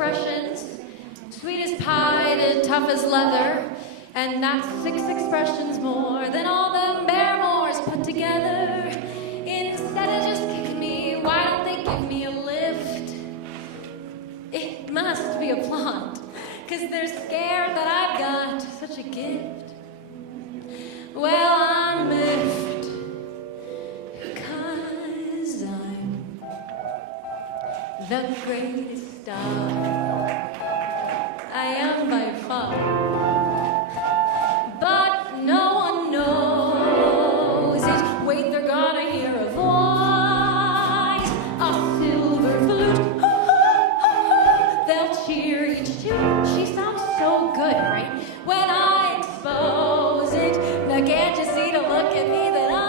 expressions, sweet as pie to tough as leather, and that's 6 expressions more than all them Barrymores put together. Instead of just kicking me, why don't they give me a lift? It must be a plot, 'cause they're scared that I've got such a gift. Well, I'm miffed, 'cause I'm the greatest star. I am by far. But no one knows it. Wait, they're gonna hear a voice, a silver flute. They'll cheer each tune. She sounds so good, right? When I expose it, now can't you see to look at me that I'm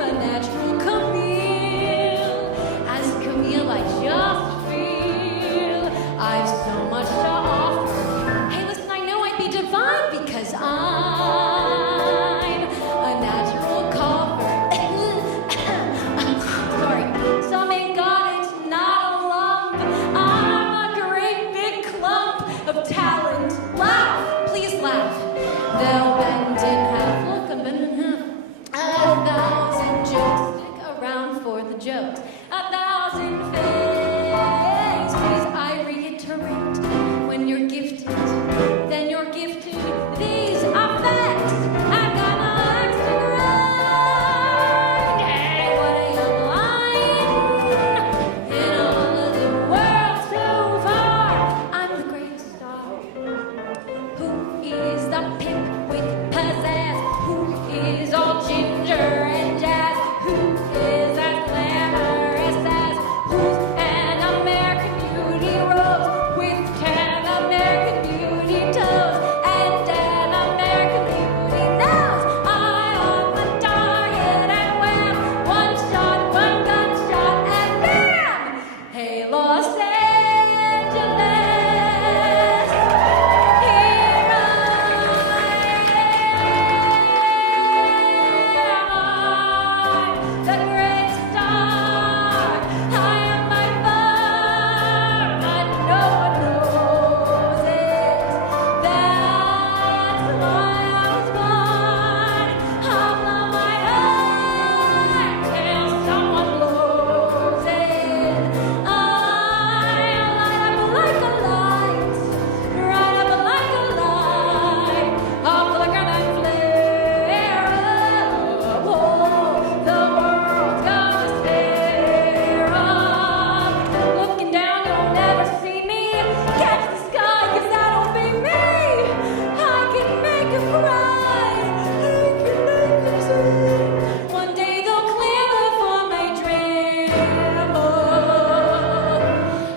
a natural Camille? As Camille, I just feel I've so much to offer. Hey, listen, I know I'd be divine because I'm a natural cougher. Sorry, some ain't got it, not a lump. I'm a great big clump of talent. Laugh, please laugh. They'll bend in half, look, I'm bending half. 1,000 jokes, stick around for the jokes. 1,000 faces, I reiterate. When you're gifted, then you're gifted. These are facts. I've got my axe to grind. Hey, what a young lion in all of the world so far. I'm the greatest star. Who is the pimp with pizzazz? Who is all ginger and jazz? Who is as glamorous as? Who's an American Beauty rose with 10 American Beauty toes and an American Beauty nose? I am the target and wham! One shot, one gunshot, and bam! Hey, Los Angeles, here I am. The great star, I am by far, but no one knows it. That's why I was born. I'll blow my horn till someone blows it. I light up like a light, right up like a light. I'll flicker and flare up. Oh, the world's gonna stare up. Looking down, you'll never see me. Catch the sky, 'cause that'll be me. I can make you cry. I can make you sing. One day they'll clear the form I dream of.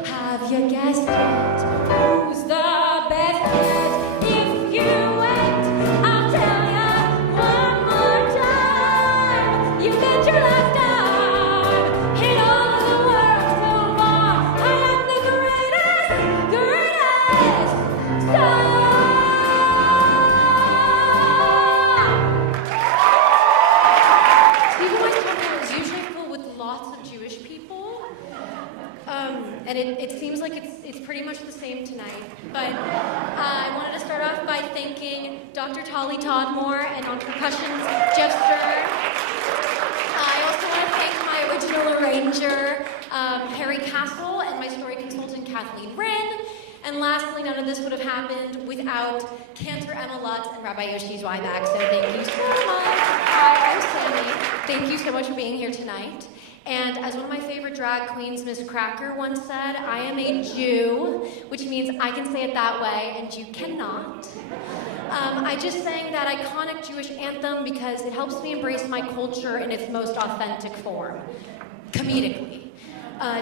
Have you guessed it? Who's the best yet? If you wait, I'll tell ya one more time. You bet your lifetime in all of the world so far. I am the greatest star. Even my company is usually full with lots of Jewish people. And it seems like it's pretty much the same tonight. But I wanted to start off by thanking Dr. Tali Tadmor and on percussion, Jeff Stern. I also want to thank my original arranger, Harry Castle, and my story consultant, Kathleen Wren. And lastly, none of this would have happened without Cantor Emma Lutz and Rabbi Yoshi Zweiback. So thank you so much. Hi, I'm Sami. Thank you so much for being here tonight. And as one of my favorite drag queens, Miss Cracker, once said, I am a Jew, which means I can say it that way and you cannot. I just sang that iconic Jewish anthem because it helps me embrace my culture in its most authentic form, comedically.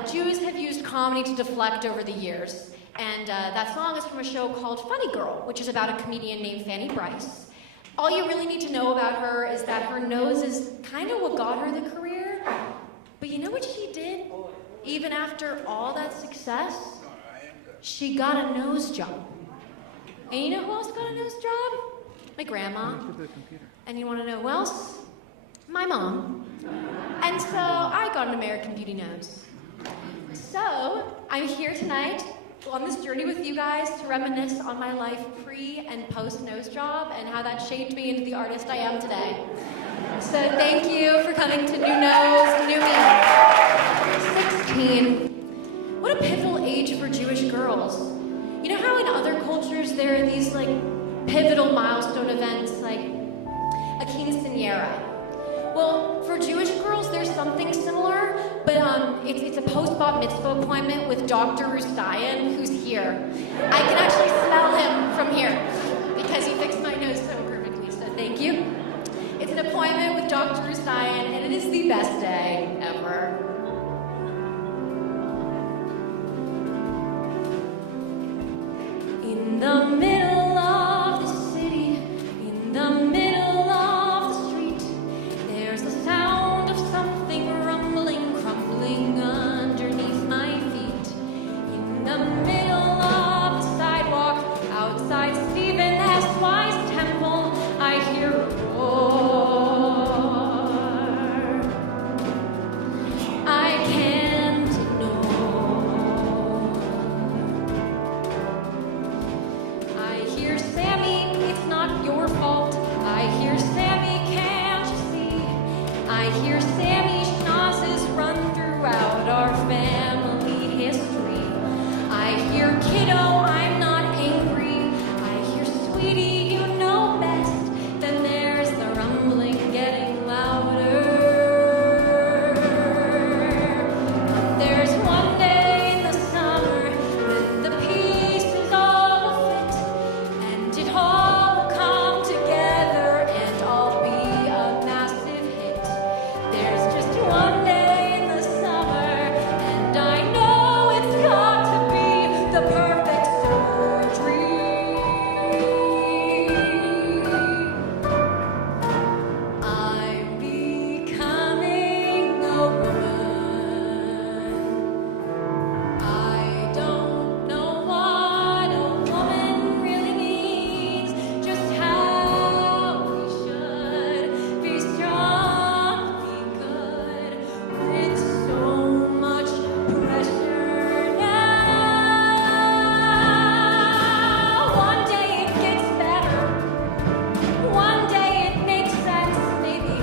Jews have used comedy to deflect over the years, and that song is from a show called Funny Girl, which is about a comedian named Fanny Brice. All you really need to know about her is that her nose is kind of what got her the career. But you know what she did? Even after all that success, she got a nose job. And you know who else got a nose job? My grandma. And you want to know who else? My mom. And so I got an American Beauty nose. So I I'm here tonight on this journey with you guys to reminisce on my life pre and post nose job and how that shaped me into the artist I am today. So thank you for coming to New Nose, New Me. 16. What a pivotal age for Jewish girls. You know how in other cultures there are these like pivotal milestone events like a quinceañera? Well, for Jewish girls, there's something similar, but it's a post-bat mitzvah appointment with Dr. Rustayan, who's here. I can actually smell him from here because he fixed my nose so perfectly, so thank you. It's an appointment with Dr. Rustayan, and it is the best day ever. In the middle of the city, in the middle of the street, there's the sound of something rumbling, crumbling underneath my feet. In the middle of the sidewalk, outside Stephen S. Y's temple, I hear a roar. I can't ignore. I hear Sammy, it's not your fault. I hear Sammy, can't you see? I hear Sammy schnozzes run throughout our family history. I hear kiddo, I'm not angry. I hear sweetie, you know best. Then there's the rumbling getting louder. But there's one day in the summer when the pieces all fit, and it all will come together and all be a massive hit. There's just one day in the summer, and I know it's got to be the perfect surgery. I'm becoming a woman. I don't know what a woman really means, just how we should be strong, be good, with so much pressure now. One day it gets better, one day it makes sense, maybe.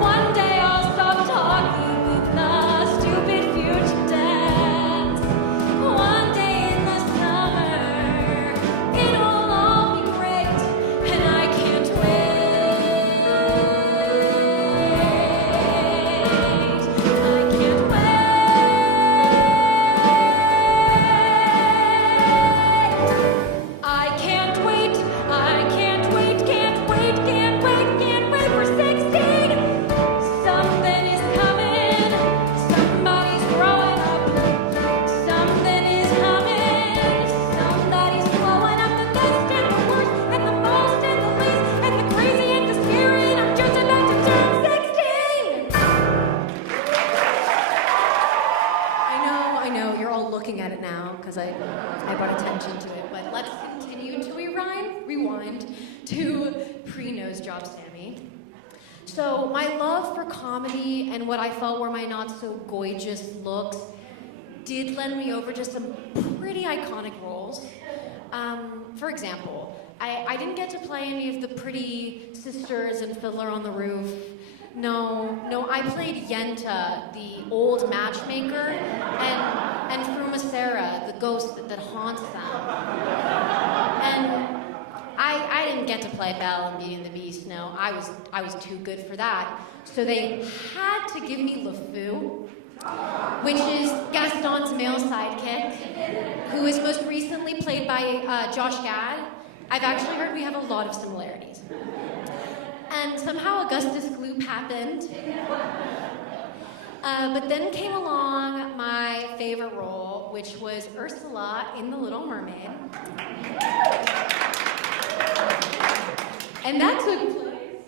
One day I'll stop talking in the stupid future tense. One day in the summer, it'll all be great, and I can't wait. I can't wait. I can't wait. I can't wait. Can't wait. Can't wait. Can't wait for 16. Something is coming. Somebody's growing up. Something is coming. Somebody's growing up. The best and the worst and the most and the least and the crazy and the scary. And I'm just about to turn 16. I know, you're all looking at it now because I brought attention to it, but let's continue to rewind to pre-nose job Sammy. So my love for comedy and what I felt were my not so gorgeous looks did lend me over to some pretty iconic roles. For example, I didn't get to play any of the pretty sisters in Fiddler on the Roof. No, I played Yenta, the old matchmaker, and Frumacera, the ghost that haunts them. And I didn't get to play Belle in Beauty and the Beast. No, I was too good for that. So they had to give me LeFou, which is Gaston's male sidekick, who is most recently played by Josh Gad. I've actually heard we have a lot of similarities. And somehow Augustus Gloop happened. But then came along my favorite role, which was Ursula in The Little Mermaid. And that took place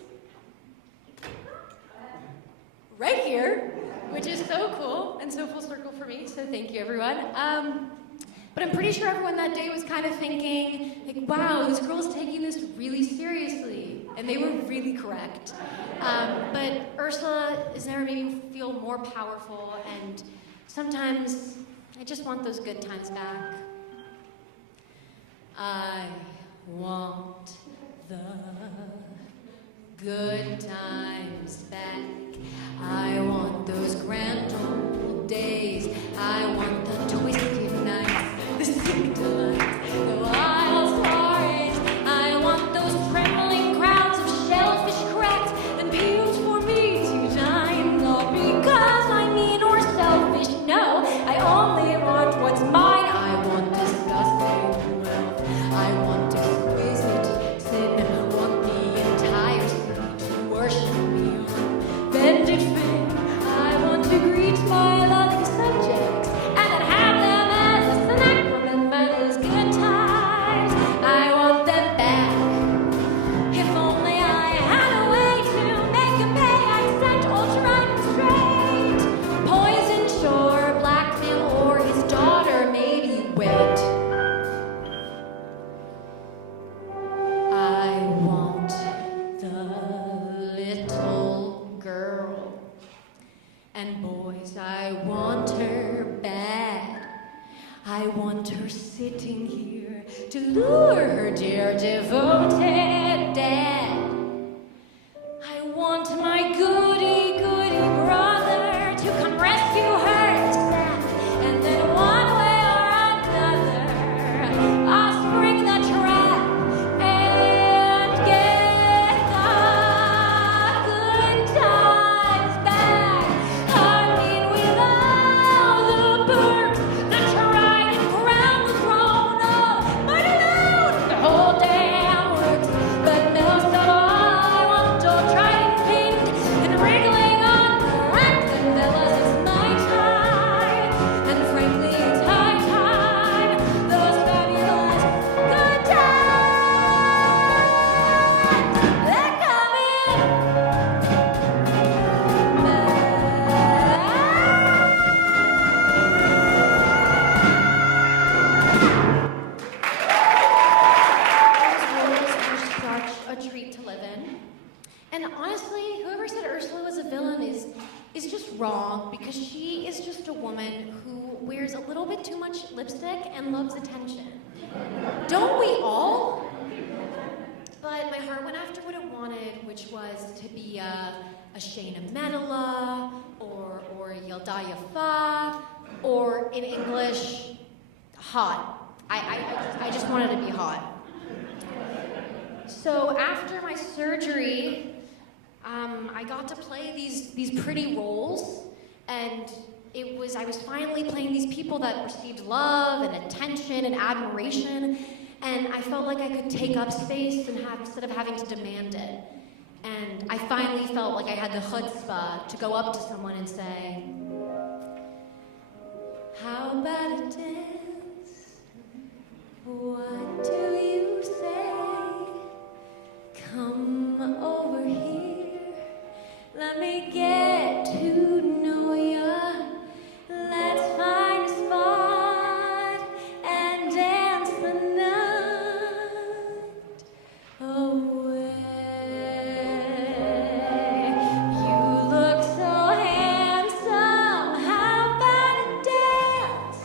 right here, which is so cool and so full circle for me, so thank you, everyone. But I'm pretty sure everyone that day was kind of thinking, like, wow, this girl's taking this really seriously. And they were really correct. But Ursula has never made me feel more powerful, and sometimes I just want those good times back. I want the good times back. I want those grand old days. I want the twisted nights, the sick delights, the wild stories. I want those trembling crowds of shellfish cracks and peels for me to dine. Not because I'm mean or selfish, no. I only want what's mine. I want disgusting wealth. I want exquisite sin. I want the entire city to worship me on bended fin. I want to greet my loving subjects and then have them as a snack. Remember those good times. I want them back. If only I had a way to make a pay, I'd set old Triton straight. Poison sure, blackmail, or his daughter maybe wait. I want the little girl. And boys, I want her bad. I want her sitting here to lure her dear devoted dad. I want my goody brother to come rescue her sack. And then one way or another, I'll spring the trap and get the good times back. I mean, with all the perks, the trident crown, the throne of mighty loud, the whole damn works. But most of all, I want old trident pinned and wriggling on the rack. And fellas, it's my time, and frankly, it's high time. Those fabulous good times, they're coming Those roles are such a treat to live in. And honestly, whoever said Ursula was a villain is just wrong, because she is just a woman who wears a little bit too much lipstick and loves attention. Don't we all? But my heart went after what it wanted, which was to be a Shayna Medela, or Yelda Yafa, or in English, hot. I just wanted to be hot. So after my surgery, I got to play these pretty roles, and I was finally playing these people that received love and attention and admiration, and I felt like I could take up space instead of having to demand it. And I finally felt like I had the chutzpah to go up to someone and say, "How about a dance? What do you say? Come over here, let me get to know ya. Let's find a spot and dance the night away. You look so handsome, how about a dance?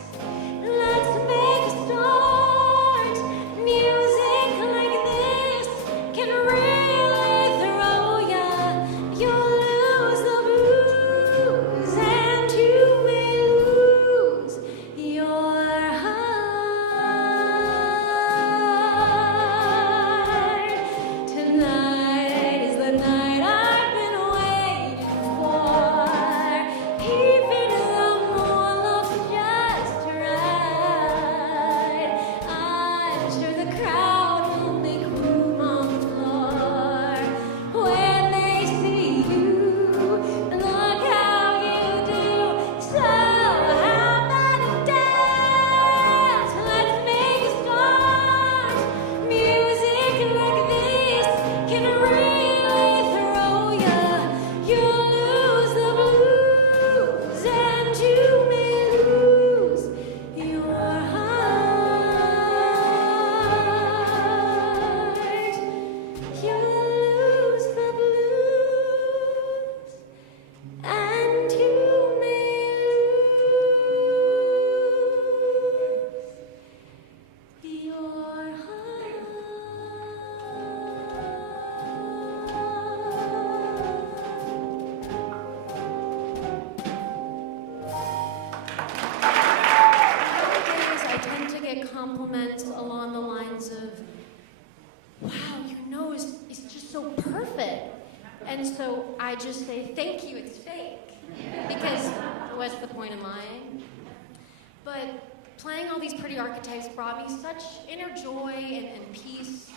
compliments along the lines of, wow, your nose is just so perfect. And so I just say, thank you, it's fake. Because what's the point in lying? But playing all these pretty archetypes brought me such inner joy and peace.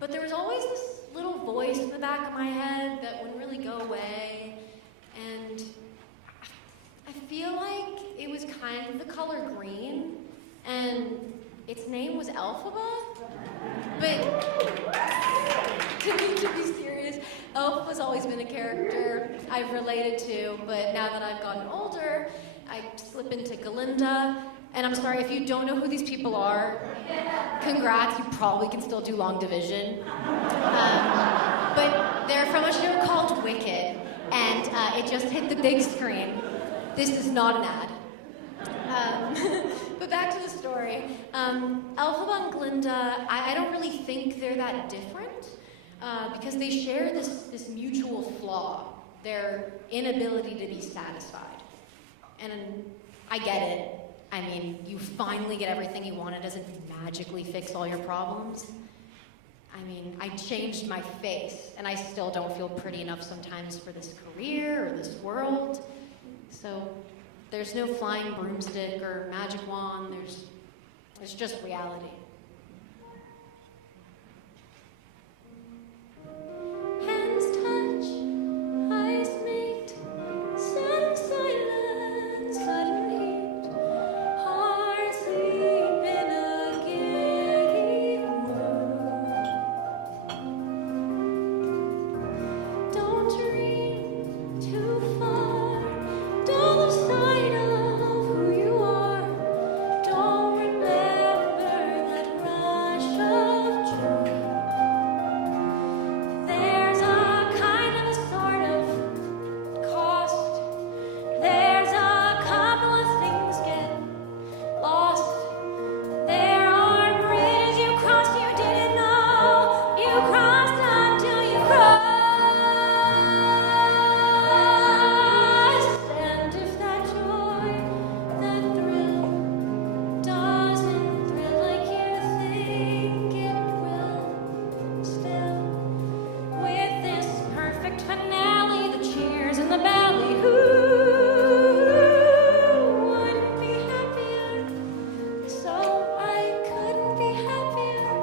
But there was always this little voice in the back of my head that wouldn't really go away. And I feel like it was kind of the color green, and its name was Elphaba. But to be serious, Elphaba's always been a character I've related to, but now that I've gotten older, I slip into Galinda. And I'm sorry, if you don't know who these people are, congrats, you probably can still do long division. But they're from a show called Wicked, and it just hit the big screen. This is not an ad. But back to the story. Elphaba and Glinda, I don't really think they're that different, because they share this mutual flaw, their inability to be satisfied. And I get it. I mean, you finally get everything you want. It doesn't magically fix all your problems. I mean, I changed my face, and I still don't feel pretty enough sometimes for this career or this world. So there's no flying broomstick or magic wand. There's just reality. Hands touch, eyes meet, sudden silence, sudden heat, heart sleep in a giddy mood. Don't dream too far, dull the sight of who you are. Don't remember that rush of joy. There's a kind of a sort of cost. There's a couple of things get lost. There are bridges you crossed you didn't know you crossed until you crossed. And if that joy, that thrill, doesn't thrill like you think it will, still, with this perfect finale, the cheers in the belly, who wouldn't be happier? So I couldn't be happier,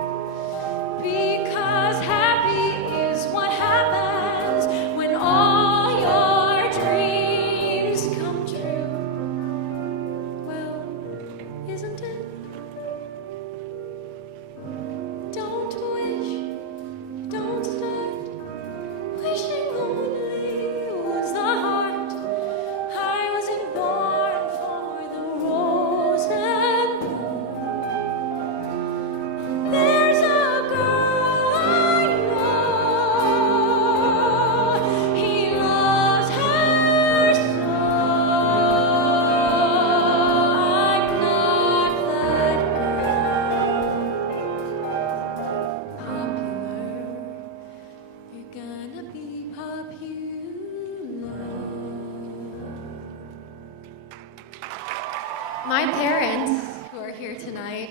because happy is what happens when all your dreams come true. Well, isn't it? Don't wish, don't start wishing only was the heart. I wasn't born for the rose and thorn. There's a girl I know, he loves her so. I'm not that girl. Popular, you're gonna be popular. My parents, who are here tonight,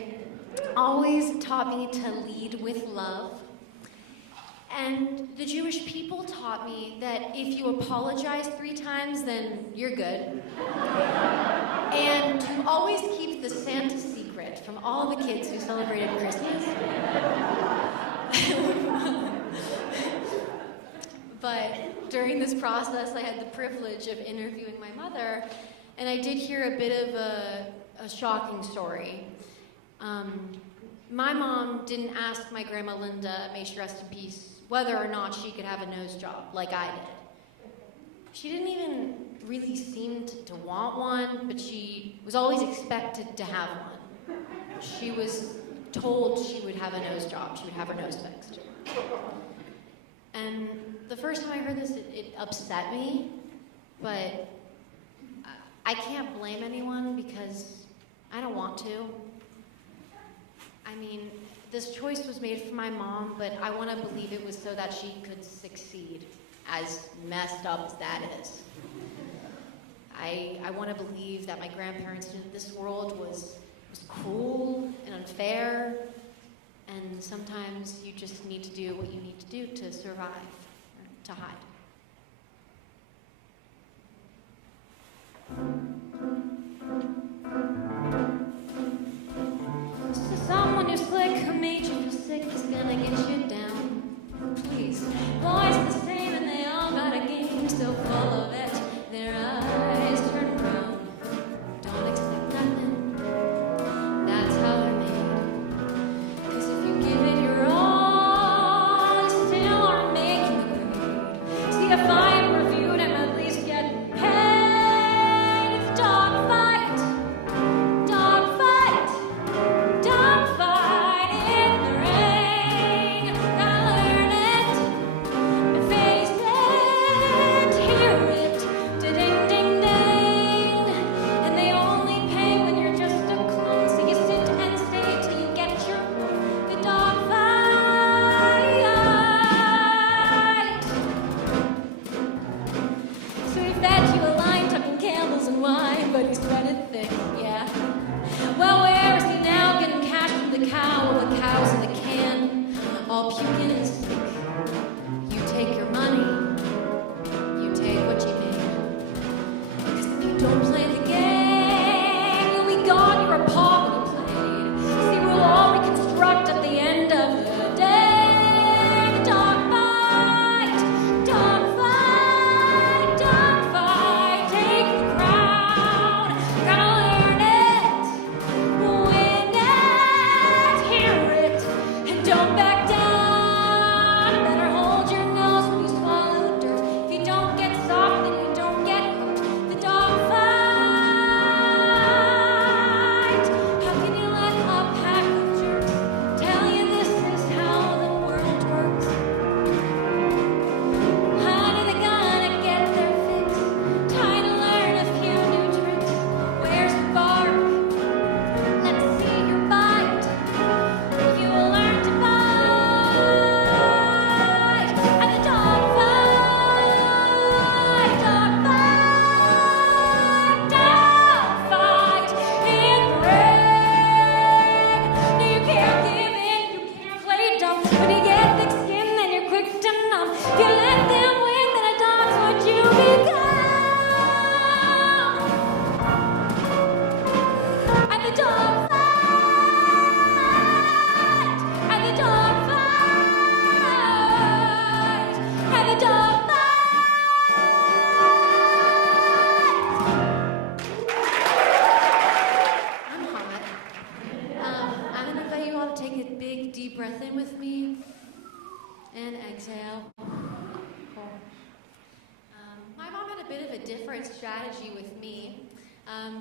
always taught me to lead with love. And the Jewish people taught me that if you apologize 3 times, then you're good. And to always keep the Santa secret from all the kids who celebrated Christmas. But during this process, I had the privilege of interviewing my mother, and I did hear a bit of a shocking story. My mom didn't ask my grandma Linda, may she rest in peace, whether or not she could have a nose job like I did. She didn't even really seem to want one, but she was always expected to have one. She was told she would have a nose job, she would have her nose fixed. And the first time I heard this, it upset me, but I can't blame anyone because I don't want to. I mean, this choice was made for my mom, but I want to believe it was so that she could succeed, as messed up as that is. I want to believe that my grandparents knew that this world was cruel and unfair, And sometimes you just need to do what you need to do to survive, or to hide. So someone who's slick, who made you feel sick, is gonna get you down. Please, boys the same, and they all got a game so full of it. Their eyes turn around. Don't expect nothing. That's how they're made. 'Cause if you give it your all, you still aren't making the grade. See, if I'm reviewed, I'm at least getting paid. It's dogfight, dogfight, dogfight in the rain. Gotta learn it and face it, hear it, da-ding, ding, ding. And they only pay when you're just a clone, so you sit and stay till you get your the dogfight. So he fed you a line, tucking candles and wine, but he sweated thick, yeah. Well, where is he now, getting cash from the cow, or the cows in the can, all puking and sick? You take your money, you take what you made. 'Cause if you don't play the game, you'll be gone, you're a pawn when you played. See, we'll all reconstruct at the end of the day. The dogfight, dogfight, dogfight, take the crown. Gotta learn it, win it, hear it, and don't back down. Better hold your nose when you swallow dirt. If you don't get soft, then you don't get hurt. The dogfight. How can you let a pack of jerks tell you this is how the world works? Honey, they're gonna get their fix. Time to learn a few new tricks. Where's the bark? Let's see your bite. You will learn to bite. And the dogfight, dogfight, dogfight in the rain. No, you can't give in, you can't play dumb. When you get thick skin, then you're quick to numb. If you let them win, then a dog's what you become. And the dogfight, and the dogfight, and the dogfight. I'm hot. I'm gonna invite you all to take a big, deep breath in with me and exhale. Cool. My mom had a bit of a different strategy with me.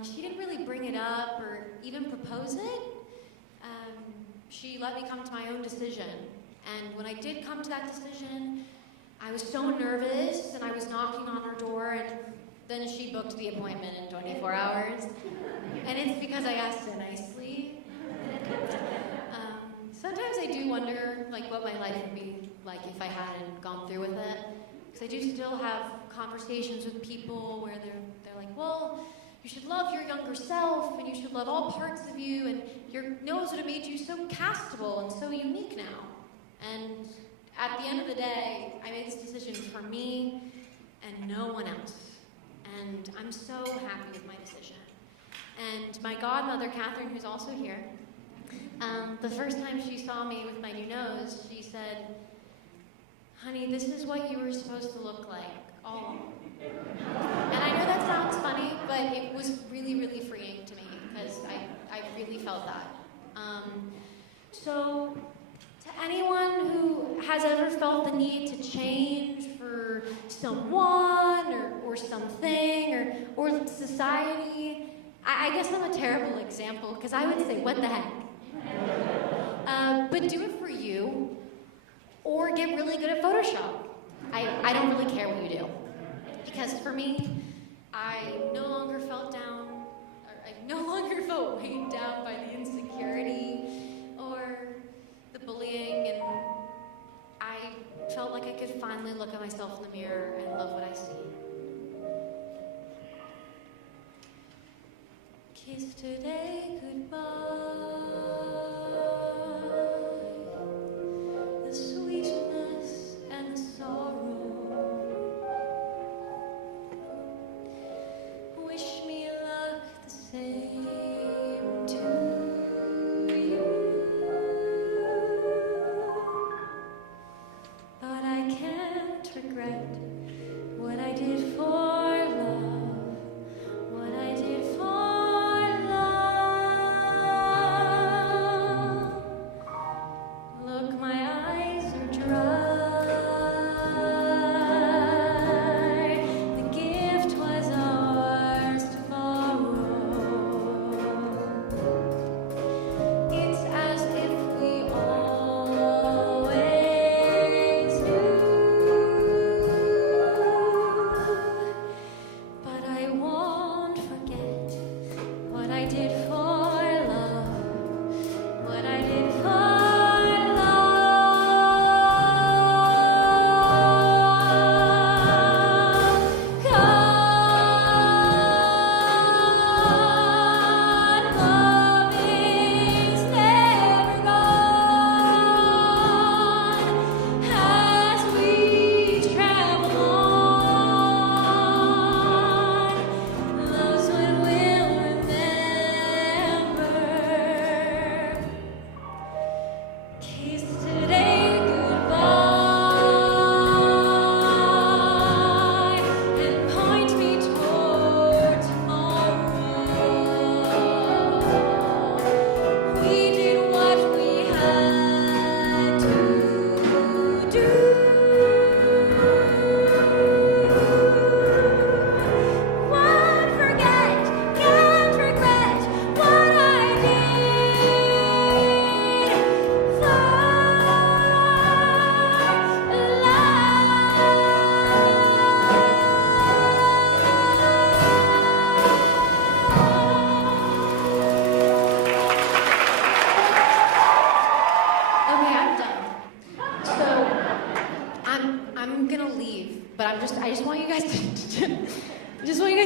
She didn't really bring it up or even propose it. She let me come to my own decision. And when I did come to that decision, I was so nervous, and I was knocking on her door, and then she booked the appointment in 24 hours. And it's because I asked her nicely. Sometimes I do wonder, like, what my life would be like if I hadn't gone through with it. Because I do still have conversations with people where they're like, well, you should love your younger self, and you should love all parts of you, and your nose would have made you so castable and so unique now. And at the end of the day, I made this decision for me and no one else. And I'm so happy with my decision. And my godmother, Catherine, who's also here, the first time she saw me with my new nose, she said, honey, this is what you were supposed to look like all along. And I know that sounds funny, but it was really, really freeing to me because I really felt that. So to anyone who has ever felt the need to change for someone or something or society, I guess I'm a terrible example because I would say, what the heck? But do it for you or get really good at Photoshop. I don't really care what you do. Because for me, I no longer felt weighed down by the insecurity or the bullying, and I felt like I could finally look at myself in the mirror and love what I see. Kiss today goodbye.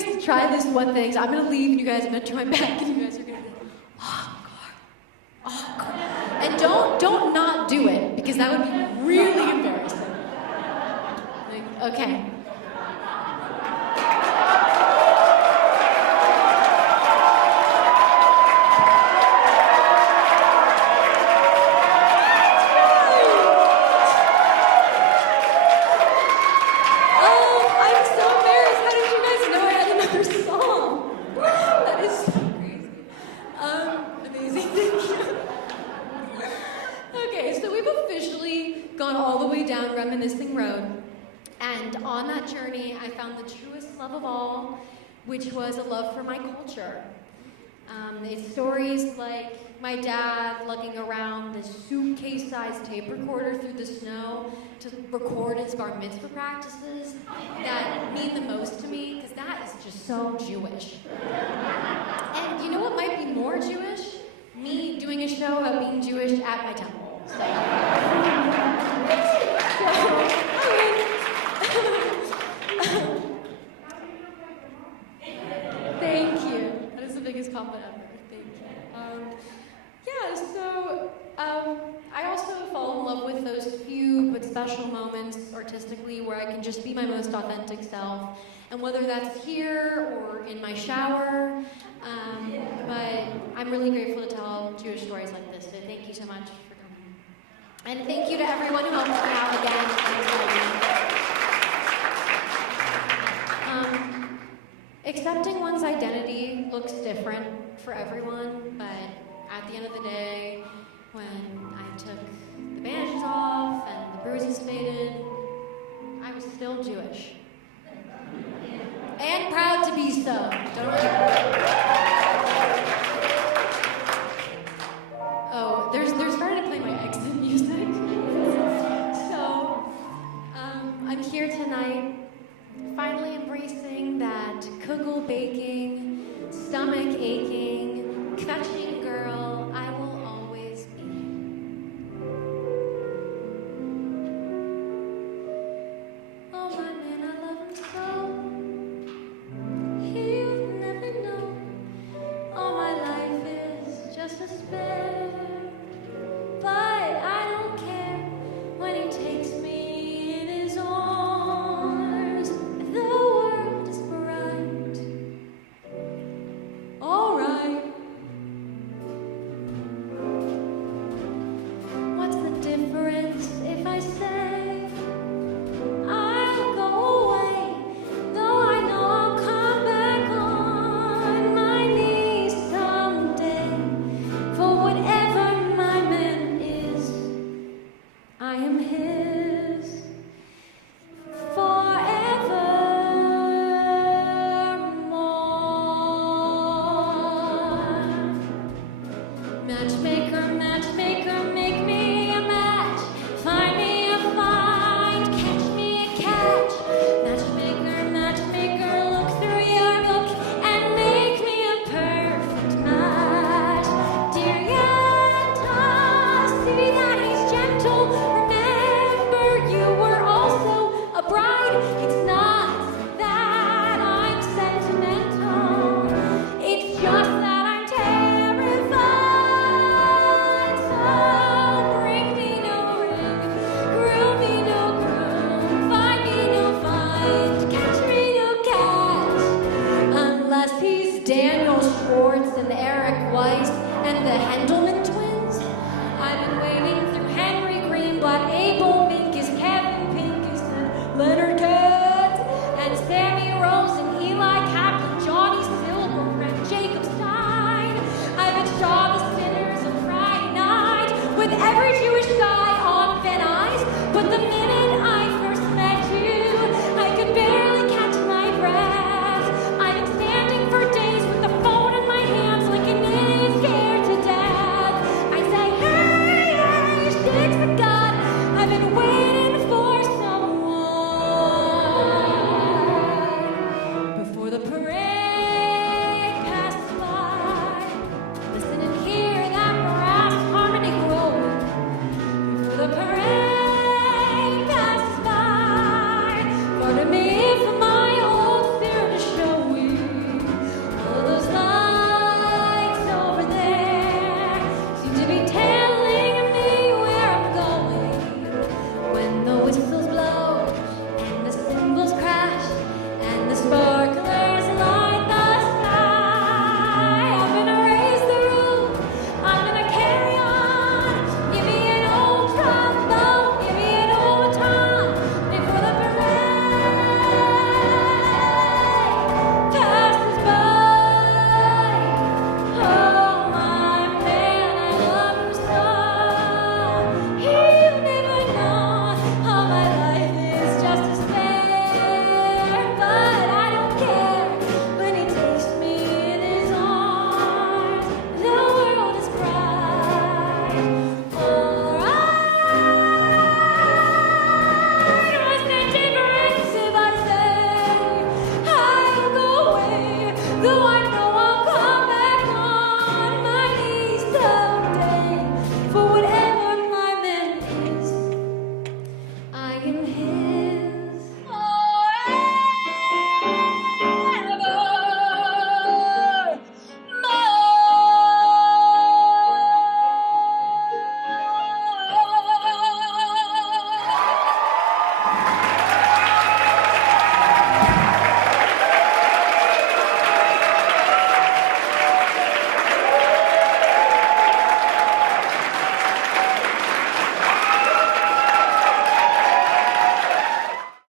to try this one thing. So I'm gonna leave, and you guys are gonna try back, and you guys are gonna be encore. And don't not do it, because that would be really embarrassing. Okay. I found the truest love of all, which was a love for my culture. It's stories like my dad lugging around this suitcase-sized tape recorder through the snow to record his bar mitzvah practices that mean the most to me, because that is just so Jewish. And you know what might be more Jewish? Me doing a show about being Jewish at my temple. Thank you. That is the biggest compliment ever. Thank you. I also fall in love with those few but special moments artistically where I can just be my most authentic self, and whether that's here or in my shower. But I'm really grateful to tell Jewish stories like this. So thank you so much for coming. And thank you to everyone who helped me out again. Accepting one's identity looks different for everyone, but at the end of the day, when I took the bandages off and the bruises faded, I was still Jewish. And proud to be so. Don't Oh, they're starting to play my exit music. So, I'm here tonight, finally embracing that kugel baking, stomach aching, kvetching girl I will always be. Oh my man, I love him so. He'll never know. All my life is just a spare. But I don't care when he takes me in his arms. The world is bright. All right. What's the difference if I say I'll go away? Though I know I'll come back on my knees someday. For whatever my man is, I am his forevermore. Matchmaker, matchmaker, make me a match. Find me a find, catch me a catch. Matchmaker, matchmaker, look through your book and make me a perfect match. Dear Yenta, see that he's gentle. Remember, you were also a bride. It's not that I'm sentimental. It's just that I'm terrified. So bring me no ring, groom me no groom, find me no find, catch me no catch. Unless he's Daniel Schwartz and Eric Weiss and the Hendelman twins. I've been waiting through Henry Greenblatt, Abel Minkus, Kevin Pincus, and Leonard Katz, and Sammy Rose and Eli Kaplan, Johnny Silverbrand, Jacob Stein. I've been Shabbos dinners on Friday night with every Jewish guy on Van Nuys. But the minute I first met you, I could barely catch my breath. I've been standing for days with the phone in my hands like an idiot scared to death. I say, hey, hey, shakes the God. I've been waiting for someone. Before the parade passed by, listen and hear that brass harmony grow. Before the parade Harnick.